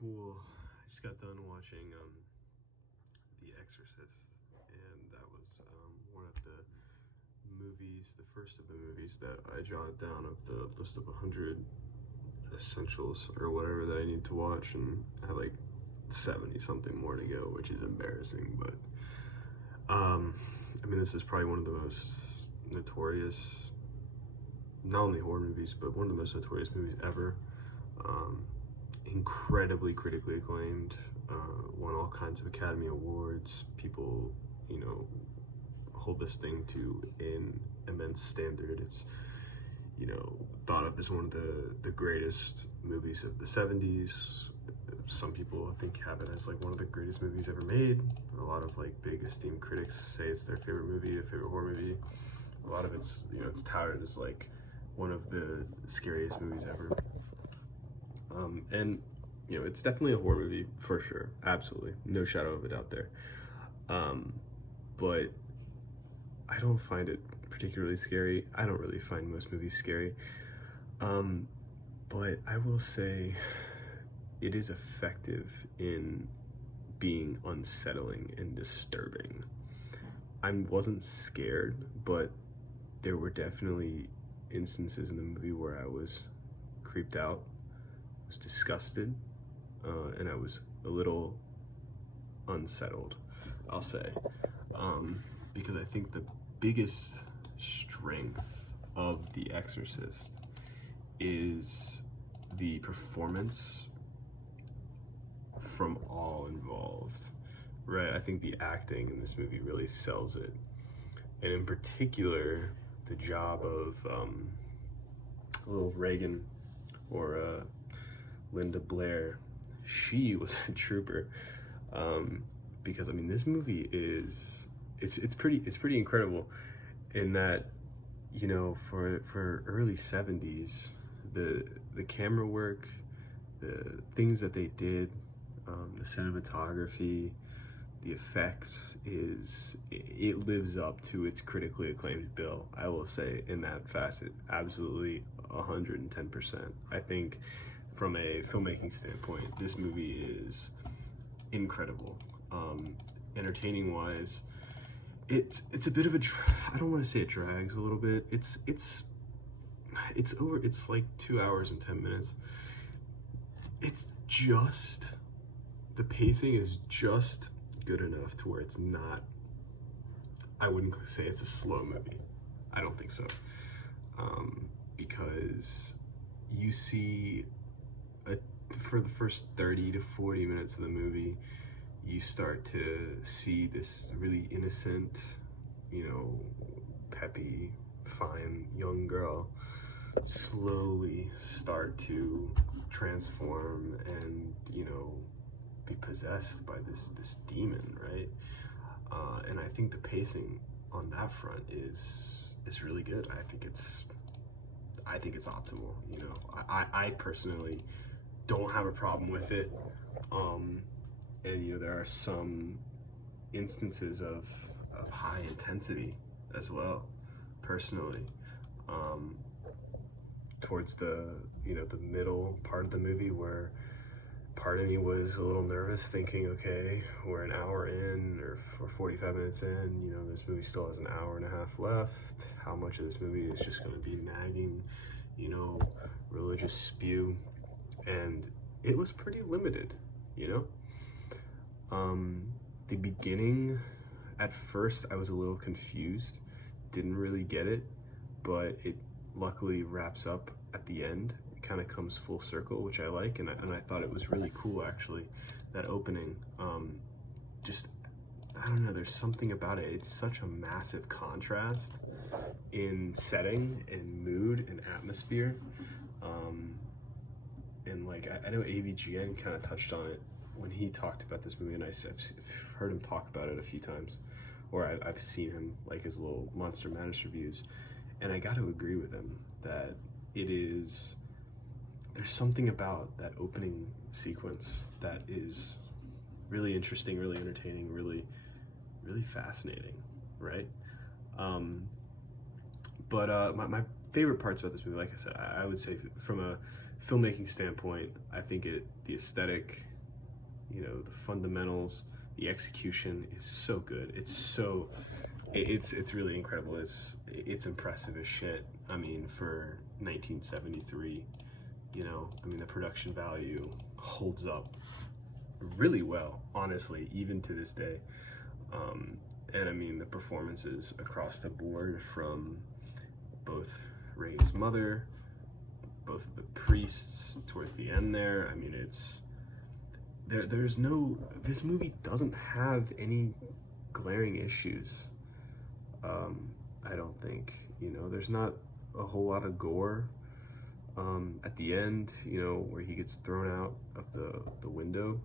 cool. I just got done watching The Exorcist, and that was one of the movies, the first of the movies that I jotted down of the list of 100 essentials or whatever that I need to watch, and I have like 70 something more to go, which is embarrassing. But I mean, this is probably one of the most notorious, not only horror movies, but one of the most notorious movies ever. Incredibly critically acclaimed, won all kinds of Academy Awards. People, hold this thing to an immense standard. It's, thought of as one of the greatest movies of the 70s. Some people, I think, have it as like one of the greatest movies ever made. A lot of like big esteemed critics say it's their favorite movie, their favorite horror movie. A lot of it's, it's touted as like one of the scariest movies ever. And it's definitely a horror movie for sure, absolutely, no shadow of a doubt there. But I don't find it particularly scary. I don't really find most movies scary. But I will say it is effective in being unsettling and disturbing. I wasn't scared, but there were definitely instances in the movie where I was creeped out, was disgusted, and I was a little unsettled, I'll say, because I think the biggest strength of The Exorcist is the performance from all involved, right? I think the acting in this movie really sells it, and in particular, the job of little Reagan, or Linda Blair. She was a trooper, because I mean, this movie is it's pretty incredible in that, for early 70s, the camera work, the things that they did, the cinematography, the effects, it lives up to its critically acclaimed bill. I will say, in that facet, absolutely 110%. I think from a filmmaking standpoint, this movie is incredible. Entertaining wise, it's a bit of a I don't want to say it drags a little bit. It's like 2 hours and 10 minutes. It's just, the pacing is just good enough to where it's not, I wouldn't say it's a slow movie. I don't think so. Because you see, for the first 30 to 40 minutes of the movie, you start to see this really innocent, peppy, fine young girl slowly start to transform and, be possessed by this demon, right? And I think the pacing on that front is really good. I think it's optimal. I personally don't have a problem with it. And there are some instances of high intensity as well, personally. Towards the the middle part of the movie, where part of me was a little nervous, thinking, okay, we're an hour in, or 45 minutes in, this movie still has an hour and a half left. How much of this movie is just going to be nagging, religious spew? And it was pretty limited, the beginning, at first I was a little confused, didn't really get it, but it luckily wraps up at the end. It kind of comes full circle, which I like, and I thought it was really cool, actually, that opening. Just, I don't know, there's something about it. It's such a massive contrast in setting and mood and atmosphere. And like, I know AVGN kind of touched on it when he talked about this movie, and I've heard him talk about it a few times, or I've seen him, like, his little Monster Madness reviews, and I got to agree with him that there's something about that opening sequence that is really interesting, really entertaining, really, really fascinating, right? But my favorite parts about this movie, like I said, I would say from a filmmaking standpoint, I think the aesthetic, the fundamentals, the execution is so good. It's really incredible. It's impressive as shit. I mean, for 1973, the production value holds up really well, honestly, even to this day. And I mean, the performances across the board from both Ray's mother, both of the priests towards the end there. I mean, this movie doesn't have any glaring issues. I don't think, there's not a whole lot of gore. At the end, where he gets thrown out of the window,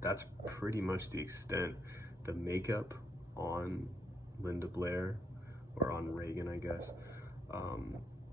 that's pretty much the extent. The makeup on Linda Blair, or on Reagan, I guess,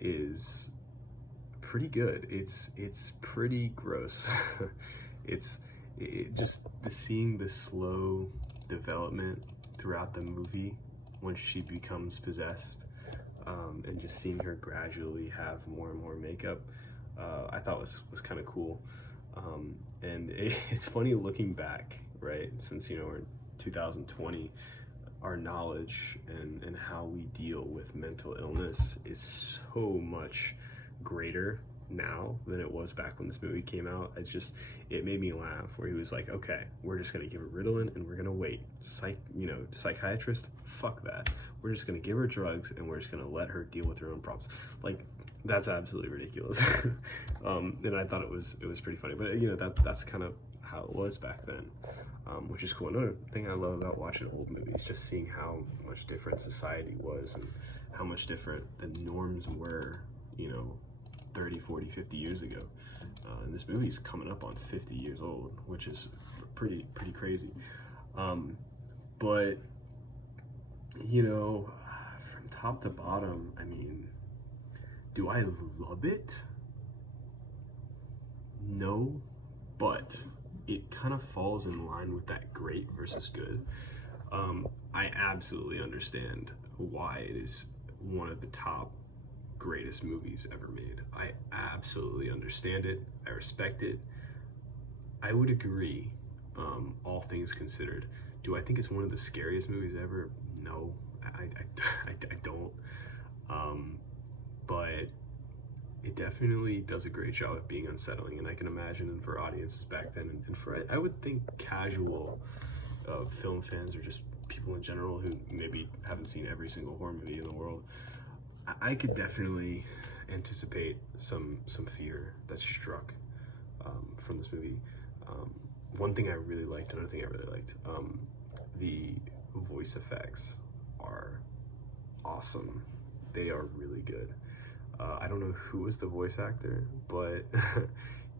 is pretty good. It's pretty gross. Just seeing the slow development throughout the movie once she becomes possessed, and just seeing her gradually have more and more makeup, I thought was kind of cool. And it's funny looking back, right? Since we're in 2020, our knowledge and how we deal with mental illness is so much greater now than it was back when this movie came out. It made me laugh, where he was like, okay, we're just gonna give her Ritalin and we're gonna wait. Psychiatrist, fuck that. We're just gonna give her drugs and we're just gonna let her deal with her own problems. Like, that's absolutely ridiculous. And I thought it was pretty funny, but that's kind of how it was back then, which is cool. Another thing I love about watching old movies, just seeing how much different society was and how much different the norms were, 30, 40, 50 years ago. And this movie's coming up on 50 years old, which is pretty crazy. But, from top to bottom, I mean, do I love it? No, but it kind of falls in line with that great versus good. I absolutely understand why it is one of the top greatest movies ever made. I absolutely understand it. I respect it. I would agree, all things considered. Do I think it's one of the scariest movies ever? No, I don't. But it definitely does a great job at being unsettling, and I can imagine for audiences back then, and for, I would think, casual film fans, or just people in general who maybe haven't seen every single horror movie in the world, I could definitely anticipate some fear that struck from this movie. One thing I really liked, another thing I really liked, the voice effects are awesome. They are really good. I don't know who was the voice actor, but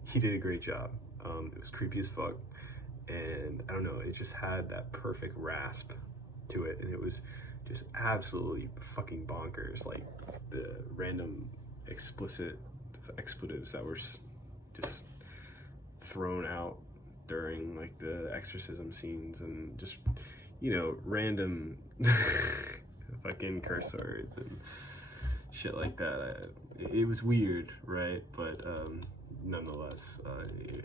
he did a great job. It was creepy as fuck, and I don't know, it just had that perfect rasp to it, and it was just absolutely fucking bonkers. Like, the random expletives that were just thrown out during, like, the exorcism scenes, and just, random fucking curse words and shit like that. It was weird, right? But nonetheless,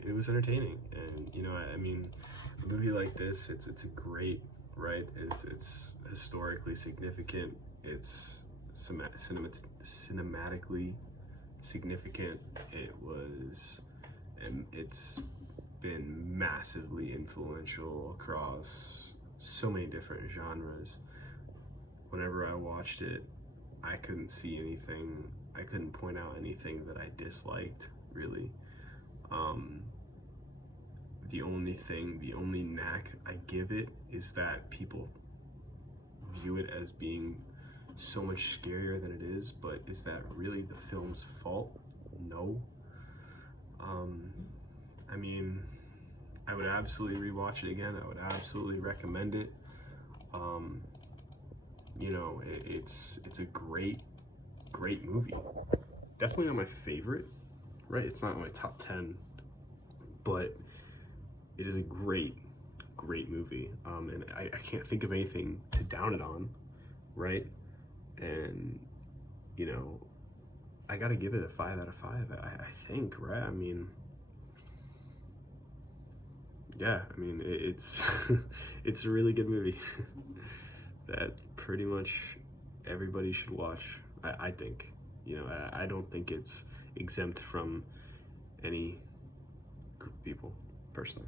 it was entertaining. And I mean, a movie like this, it's a great, right? It's historically significant. It's cinematically significant. And it's been massively influential across so many different genres. Whenever I watched it, I couldn't see anything, I couldn't point out anything that I disliked, really. The only knack I give it is that people view it as being so much scarier than it is, but is that really the film's fault? No. I mean, I would absolutely rewatch it again. I would absolutely recommend it. It's a great movie. Definitely not my favorite, right? It's not in my top 10, but it is a great movie. And I can't think of anything to down it on, right? And I gotta give it a 5 out of 5. I think, right? I mean, yeah. I mean, it's it's a really good movie that pretty much everybody should watch. I think. You know, I don't think it's exempt from any group of people, personally.